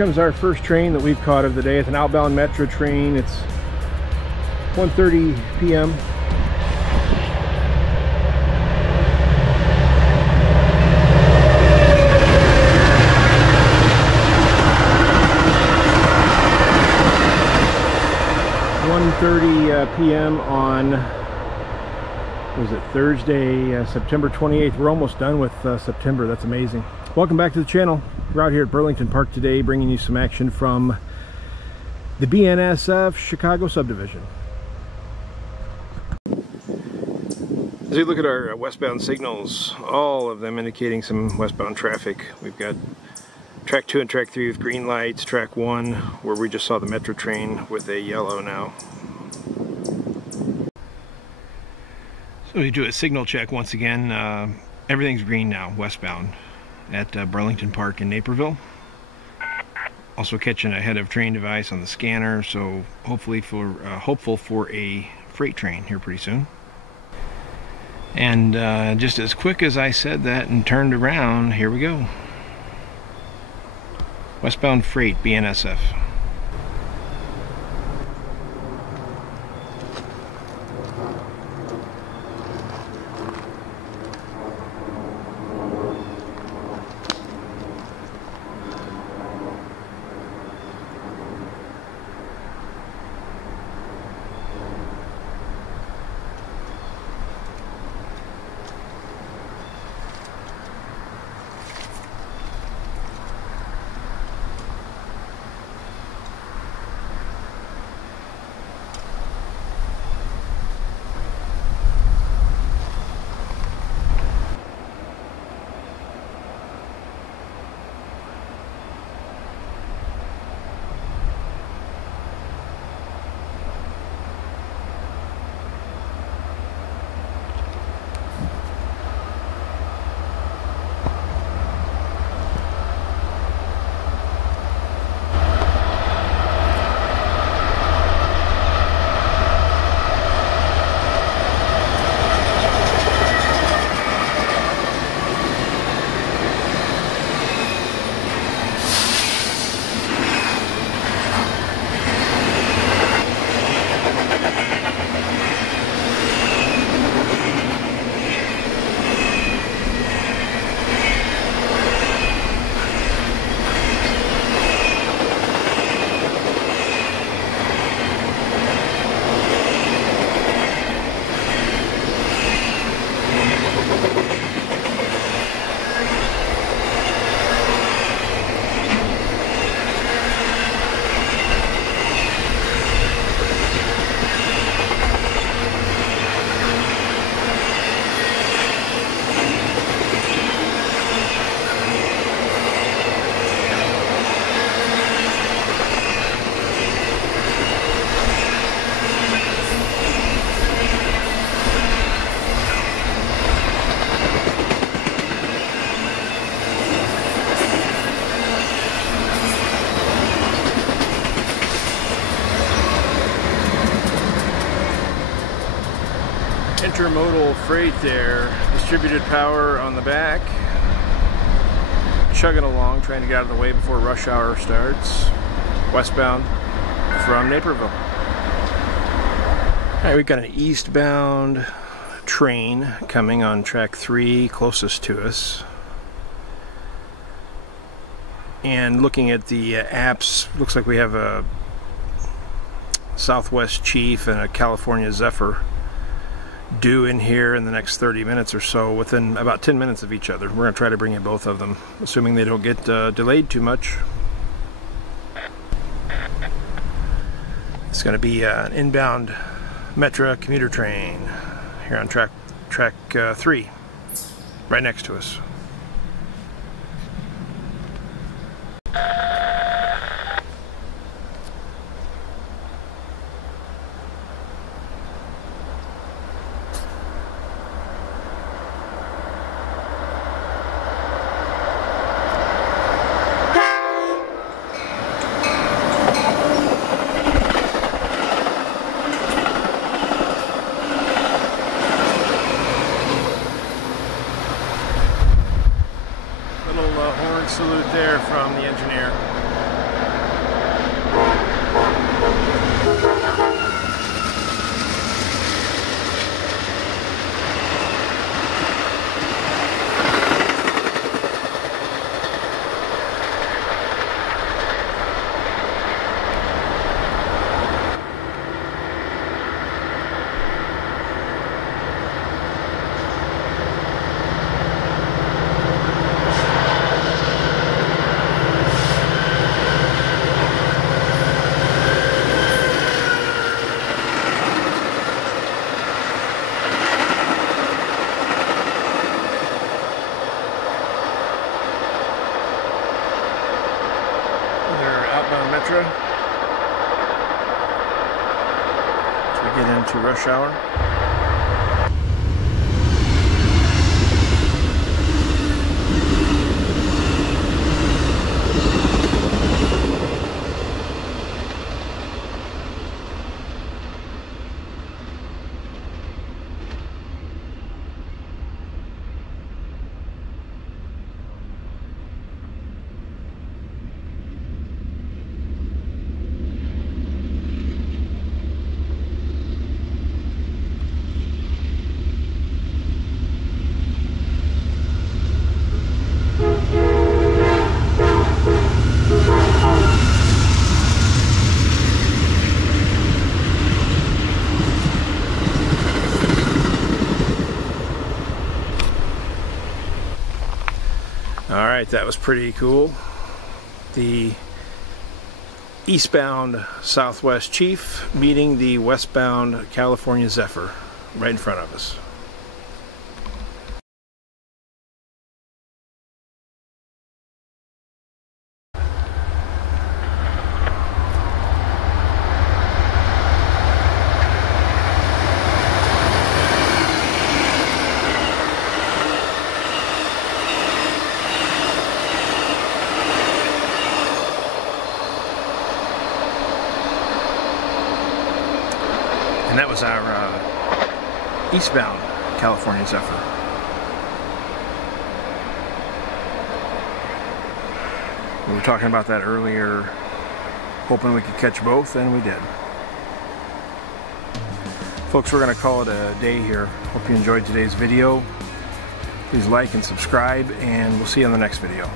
comes our first train that we've caught of the day. It's an outbound Metra train. It's 1:30 p.m. p.m. on, was it Thursday, September 28th. We're almost done with September. That's amazing. Welcome back to the channel. We're out here at Burlington Park today, bringing you some action from the BNSF Chicago Subdivision. As we look at our westbound signals, all of them indicating some westbound traffic. We've got track 2 and track 3 with green lights, track 1 where we just saw the Metra train with a yellow now. So we do a signal check once again. Everything's green now, westbound at Burlington Park in Naperville. Also catching a head of train device on the scanner, so hopefully hopeful for a freight train here pretty soon. And just as quick as I said that and turned around, here we go. Westbound freight, BNSF. Intermodal freight there, distributed power on the back, chugging along, trying to get out of the way before rush hour starts, westbound from Naperville. Alright, we've got an eastbound train coming on track 3 closest to us. And looking at the apps, looks like we have a Southwest Chief and a California Zephyr due in here in the next 30 minutes or so, within about 10 minutes of each other. We're going to try to bring in both of them, assuming they don't get delayed too much. It's going to be an inbound Metra commuter train here on track 3, right next to us. Metra as we get into rush hour. Alright, that was pretty cool. The eastbound Southwest Chief meeting the westbound California Zephyr right in front of us. And that was our eastbound California Zephyr. We were talking about that earlier, hoping we could catch both, and we did. Folks, we're going to call it a day here. Hope you enjoyed today's video. Please like and subscribe, and we'll see you on the next video.